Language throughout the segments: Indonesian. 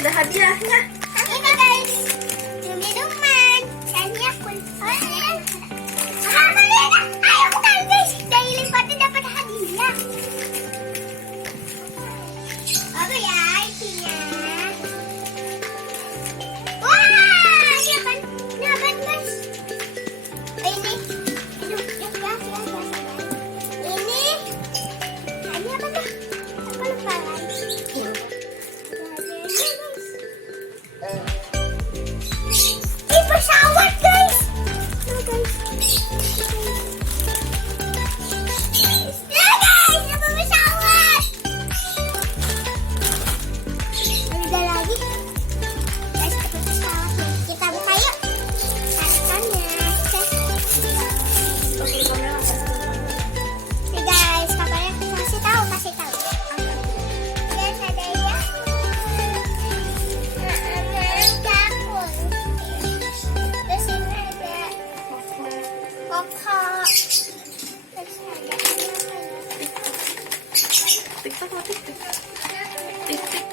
Ada hadiahnya. Ini guys, minuman. Hadiah pun. Ayo bukan guys, dari lipatnya dapat hadiah. Apa ya isinya? Wah, ini apa? Ini apa guys? Ini. Aduh, ya. Ini apa tuh? Aku lupa lagi. Ini pesawat guys. Nah guys, apa pesawat? Ada lagi. Guys, ada pesawat nih. Kita buka yuk. Tarikannya. Nih guys, kabarnya kasih tahu. Guys, ada ya. Jakun. Terus ini ada kokok. Terus ada Tik-tak mau tik-tik. Tik-tik.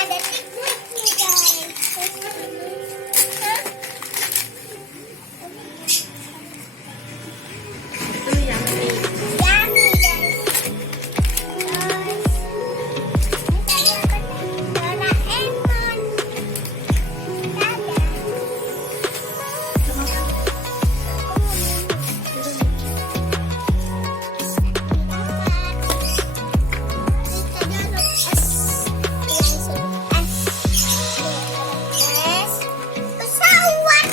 ada tiknik nih guys. Terus ini. Hah? Itu yang ini. Yummy guys. Terus ini tadi apa nih? Doraemon. Dadah. Pesawat.